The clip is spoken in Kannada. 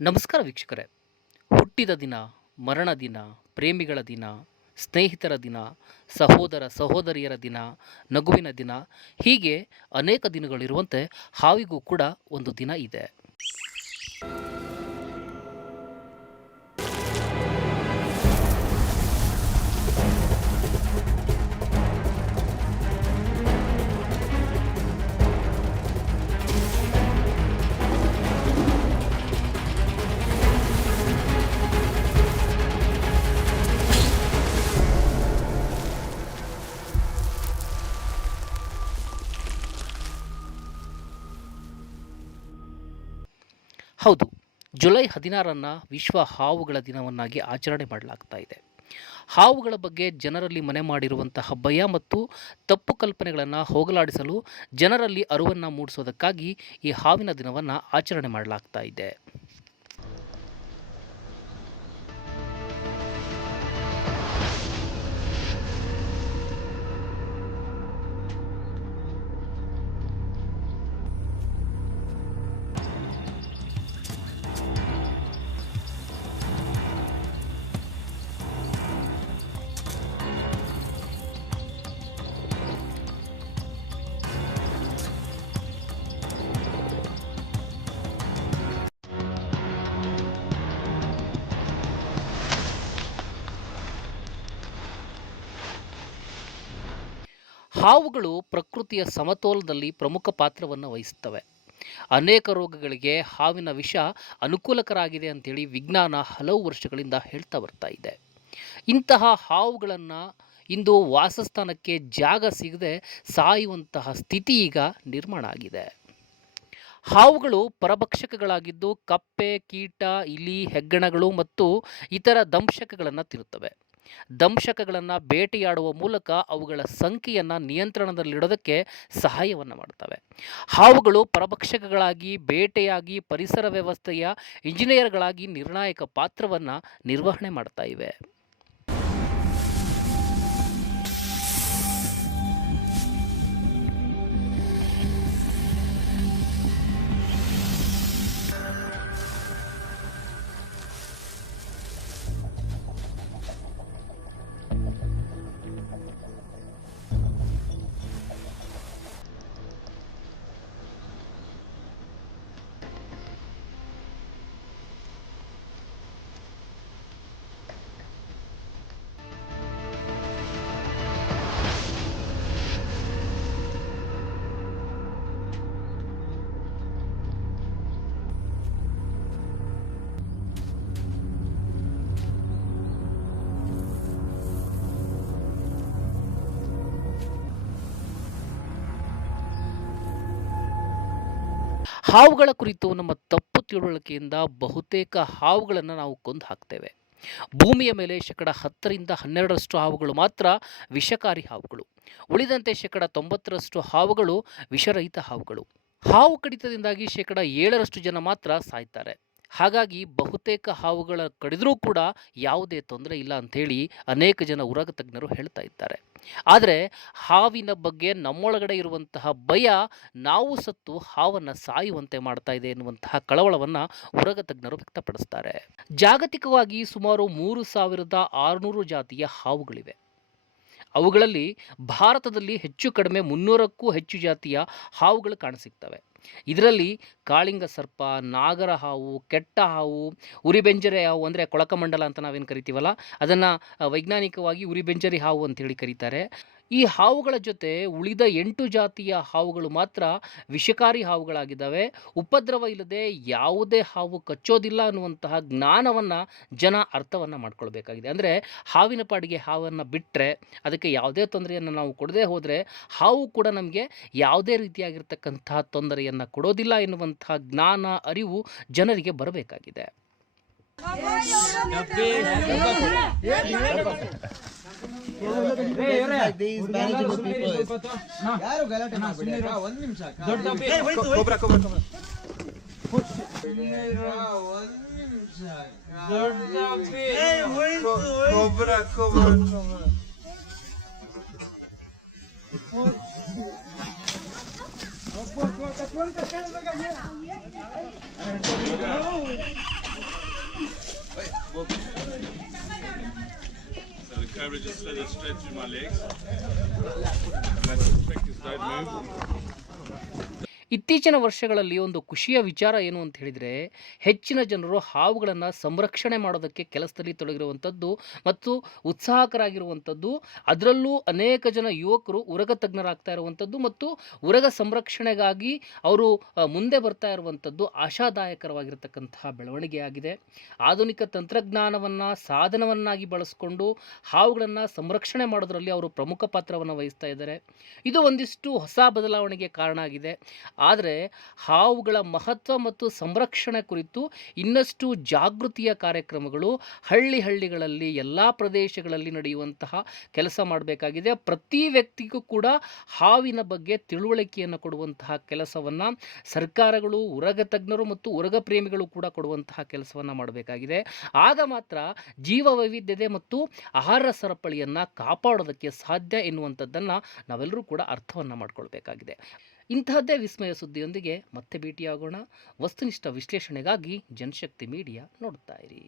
ನಮಸ್ಕಾರ ವೀಕ್ಷಕರೇ. ಹುಟ್ಟಿದ ದಿನ, ಮರಣ ದಿನ, ಪ್ರೇಮಿಗಳ ದಿನ, ಸ್ನೇಹಿತರ ದಿನ, ಸಹೋದರ ಸಹೋದರಿಯರ ದಿನ, ನಗುವಿನ ದಿನ, ಹೀಗೆ ಅನೇಕ ದಿನಗಳಿರುವಂತೆ ಹಾವಿಗೂ ಕೂಡ ಒಂದು ದಿನ ಇದೆ. ಹೌದು, ಜುಲೈ 16 ವಿಶ್ವ ಹಾವುಗಳ ದಿನವನ್ನಾಗಿ ಆಚರಣೆ ಮಾಡಲಾಗ್ತಾ ಇದೆ. ಹಾವುಗಳ ಬಗ್ಗೆ ಜನರಲ್ಲಿ ಮನೆ ಮಾಡಿರುವಂತಹ ಭಯ ಮತ್ತು ತಪ್ಪು ಕಲ್ಪನೆಗಳನ್ನು ಹೋಗಲಾಡಿಸಲು ಜನರಲ್ಲಿ ಅರಿವನ್ನು ಮೂಡಿಸೋದಕ್ಕಾಗಿ ಈ ಹಾವಿನ ದಿನವನ್ನು ಆಚರಣೆ ಮಾಡಲಾಗ್ತಾ ಇದೆ. ಹಾವುಗಳು ಪ್ರಕೃತಿಯ ಸಮತೋಲನದಲ್ಲಿ ಪ್ರಮುಖ ಪಾತ್ರವನ್ನು ವಹಿಸುತ್ತವೆ. ಅನೇಕ ರೋಗಗಳಿಗೆ ಹಾವಿನ ವಿಷ ಅನುಕೂಲಕರ ಆಗಿದೆ ಅಂತೇಳಿ ವಿಜ್ಞಾನ ಹಲವು ವರ್ಷಗಳಿಂದ ಹೇಳ್ತಾ ಬರ್ತಾ ಇದೆ. ಇಂತಹ ಹಾವುಗಳನ್ನು ಇಂದು ವಾಸಸ್ಥಾನಕ್ಕೆ ಜಾಗ ಸಿಗದೆ ಸಾಯುವಂತಹ ಸ್ಥಿತಿ ಈಗ ನಿರ್ಮಾಣ ಆಗಿದೆ. ಹಾವುಗಳು ಪರಭಕ್ಷಕಗಳಾಗಿದ್ದು ಕಪ್ಪೆ, ಕೀಟ, ಇಲಿ, ಹೆಗ್ಗಣಗಳು ಮತ್ತು ಇತರ ದಂಶಕಗಳನ್ನು ತಿನ್ನುತ್ತವೆ. ದಂಶಕಗಳನ್ನು ಬೇಟೆಯಾಡುವ ಮೂಲಕ ಅವುಗಳ ಸಂಖ್ಯೆಯನ್ನು ನಿಯಂತ್ರಣದಲ್ಲಿಡೋದಕ್ಕೆ ಸಹಾಯವನ್ನು ಮಾಡ್ತವೆ. ಹಾವುಗಳು ಪರಭಕ್ಷಕಗಳಾಗಿ, ಬೇಟೆಯಾಗಿ, ಪರಿಸರ ವ್ಯವಸ್ಥೆಯ ಇಂಜಿನಿಯರ್ಗಳಾಗಿ ನಿರ್ಣಾಯಕ ಪಾತ್ರವನ್ನು ನಿರ್ವಹಣೆ ಮಾಡ್ತಾ ಇವೆ. ಹಾವುಗಳ ಕುರಿತು ನಮ್ಮ ತಪ್ಪು ತಿಳುವಳಿಕೆಯಿಂದ ಬಹುತೇಕ ಹಾವುಗಳನ್ನು ನಾವು ಕೊಂದು ಹಾಕ್ತೇವೆ. ಭೂಮಿಯ ಮೇಲೆ 10% ಹಾವುಗಳು ಮಾತ್ರ ವಿಷಕಾರಿ ಹಾವುಗಳು. ಉಳಿದಂತೆ 90% ಹಾವುಗಳು ವಿಷರಹಿತ ಹಾವುಗಳು. ಹಾವು ಕಡಿತದಿಂದಾಗಿ 7% ಜನ ಮಾತ್ರ ಸಾಯ್ತಾರೆ. ಹಾಗಾಗಿ ಬಹುತೇಕ ಹಾವುಗಳ ಕಡಿದರೂ ಕೂಡ ಯಾವುದೇ ತೊಂದರೆ ಇಲ್ಲ ಅಂಥೇಳಿ ಅನೇಕ ಜನ ಉರಗ ತಜ್ಞರು ಹೇಳ್ತಾ ಇದ್ದಾರೆ. ಆದರೆ ಹಾವಿನ ಬಗ್ಗೆ ನಮ್ಮೊಳಗಡೆ ಇರುವಂತಹ ಭಯ ನಾವು ಸತ್ತು ಹಾವನ್ನು ಸಾಯುವಂತೆ ಮಾಡ್ತಾ ಇದೆ ಎನ್ನುವಂತಹ ಕಳವಳವನ್ನು ಉರಗ ತಜ್ಞರು ವ್ಯಕ್ತಪಡಿಸ್ತಾರೆ. ಜಾಗತಿಕವಾಗಿ ಸುಮಾರು 3600 ಜಾತಿಯ ಹಾವುಗಳಿವೆ. ಅವುಗಳಲ್ಲಿ ಭಾರತದಲ್ಲಿ ಹೆಚ್ಚು ಕಡಿಮೆ 300ಕ್ಕೂ ಹೆಚ್ಚು ಜಾತಿಯ ಹಾವುಗಳು ಕಾಣಸಿಗ್ತವೆ. ಇದರಲ್ಲಿ ಕಾಳಿಂಗ ಸರ್ಪ, ನಾಗರ ಹಾವು, ಕೆಟ್ಟ ಹಾವು, ಉರಿಬೆಂಜರೆ ಹಾವು ಅಂದರೆ ಕೊಳಕಮಂಡಲ ಅಂತ ನಾವೇನು ಕರಿತೀವಲ್ಲ, ಅದನ್ನು ವೈಜ್ಞಾನಿಕವಾಗಿ ಉರಿಬೆಂಜರಿ ಹಾವು ಅಂತೇಳಿ ಕರೀತಾರೆ. ಈ ಹಾವುಗಳ ಜೊತೆ ಉಳಿದ 8 ಜಾತಿಯ ಹಾವುಗಳು ಮಾತ್ರ ವಿಷಕಾರಿ ಹಾವುಗಳಾಗಿದ್ದಾವೆ. ಉಪದ್ರವ ಇಲ್ಲದೆ ಯಾವುದೇ ಹಾವು ಕಚ್ಚೋದಿಲ್ಲ ಅನ್ನುವಂತಹ ಜ್ಞಾನವನ್ನು ಜನ ಅರ್ಥವನ್ನು ಮಾಡ್ಕೊಳ್ಬೇಕಾಗಿದೆ. ಅಂದರೆ ಹಾವಿನ ಪಾಡಿಗೆ ಹಾವನ್ನು ಬಿಟ್ಟರೆ, ಅದಕ್ಕೆ ಯಾವುದೇ ತೊಂದರೆಯನ್ನು ನಾವು ಕೊಡದೇ ಹೋದರೆ ಹಾವು ಕೂಡ ನಮಗೆ ಯಾವುದೇ ರೀತಿಯಾಗಿರ್ತಕ್ಕಂತಹ ತೊಂದರೆಯನ್ನು ಕೊಡೋದಿಲ್ಲ ಎನ್ನುವಂತಹ ಜ್ಞಾನ, ಅರಿವು ಜನರಿಗೆ ಬರಬೇಕಾಗಿದೆ. ಯಾರು ಗಲಾಟೆ ಮಾಡಬೇಡಿ. ಒಂದು ನಿಮಿಷ register the stretch in my legs. Let's check this side move. ಇತ್ತೀಚಿನ ವರ್ಷಗಳಲ್ಲಿ ಒಂದು ಖುಷಿಯ ವಿಚಾರ ಏನು ಅಂತ ಹೇಳಿದರೆ, ಹೆಚ್ಚಿನ ಜನರು ಹಾವುಗಳನ್ನು ಸಂರಕ್ಷಣೆ ಮಾಡೋದಕ್ಕೆ ಕೆಲಸದಲ್ಲಿ ತೊಡಗಿರುವಂಥದ್ದು ಮತ್ತು ಉತ್ಸಾಹಕರಾಗಿರುವಂಥದ್ದು. ಅದರಲ್ಲೂ ಅನೇಕ ಜನ ಯುವಕರು ಉರಗ ತಜ್ಞರಾಗ್ತಾ ಇರುವಂಥದ್ದು ಮತ್ತು ಉರಗ ಸಂರಕ್ಷಣೆಗಾಗಿ ಅವರು ಮುಂದೆ ಬರ್ತಾ ಇರುವಂಥದ್ದು ಆಶಾದಾಯಕರವಾಗಿರತಕ್ಕಂತಹ ಬೆಳವಣಿಗೆಯಾಗಿದೆ. ಆಧುನಿಕ ತಂತ್ರಜ್ಞಾನವನ್ನು ಸಾಧನವನ್ನಾಗಿ ಬಳಸಿಕೊಂಡು ಹಾವುಗಳನ್ನು ಸಂರಕ್ಷಣೆ ಮಾಡೋದರಲ್ಲಿ ಅವರು ಪ್ರಮುಖ ಪಾತ್ರವನ್ನು ವಹಿಸ್ತಾ ಇದ್ದಾರೆ. ಇದು ಒಂದಿಷ್ಟು ಹೊಸ ಬದಲಾವಣೆಗೆ ಕಾರಣ ಆಗಿದೆ. ಆದರೆ ಹಾವುಗಳ ಮಹತ್ವ ಮತ್ತು ಸಂರಕ್ಷಣೆ ಕುರಿತು ಇನ್ನಷ್ಟು ಜಾಗೃತಿಯ ಕಾರ್ಯಕ್ರಮಗಳು ಹಳ್ಳಿಗಳಲ್ಲಿ ಎಲ್ಲ ಪ್ರದೇಶಗಳಲ್ಲಿ ನಡೆಯುವಂತಹ ಕೆಲಸ ಮಾಡಬೇಕಾಗಿದೆ. ಪ್ರತಿ ವ್ಯಕ್ತಿಗೂ ಕೂಡ ಹಾವಿನ ಬಗ್ಗೆ ತಿಳುವಳಿಕೆಯನ್ನು ಕೊಡುವಂತಹ ಕೆಲಸವನ್ನು ಸರ್ಕಾರಗಳು, ಉರಗ ತಜ್ಞರು ಮತ್ತು ಉರಗ ಪ್ರೇಮಿಗಳು ಕೂಡ ಕೊಡುವಂತಹ ಕೆಲಸವನ್ನು ಮಾಡಬೇಕಾಗಿದೆ. ಆಗ ಮಾತ್ರ ಜೀವ ವೈವಿಧ್ಯತೆ ಮತ್ತು ಆಹಾರ ಸರಪಳಿಯನ್ನು ಕಾಪಾಡೋದಕ್ಕೆ ಸಾಧ್ಯ ಎನ್ನುವಂಥದ್ದನ್ನು ನಾವೆಲ್ಲರೂ ಕೂಡ ಅರ್ಥವನ್ನು ಮಾಡಿಕೊಳ್ಬೇಕಾಗಿದೆ. ಇಂತಹದ್ದೇ ವಿಸ್ಮಯ ಸುದ್ದಿಯೊಂದಿಗೆ ಮತ್ತೆ ಭೇಟಿಯಾಗೋಣ. ವಸ್ತುನಿಷ್ಠ ವಿಶ್ಲೇಷಣೆಗಾಗಿ ಜನಶಕ್ತಿ ಮೀಡಿಯಾ ನೋಡ್ತಾ ಇರಿ.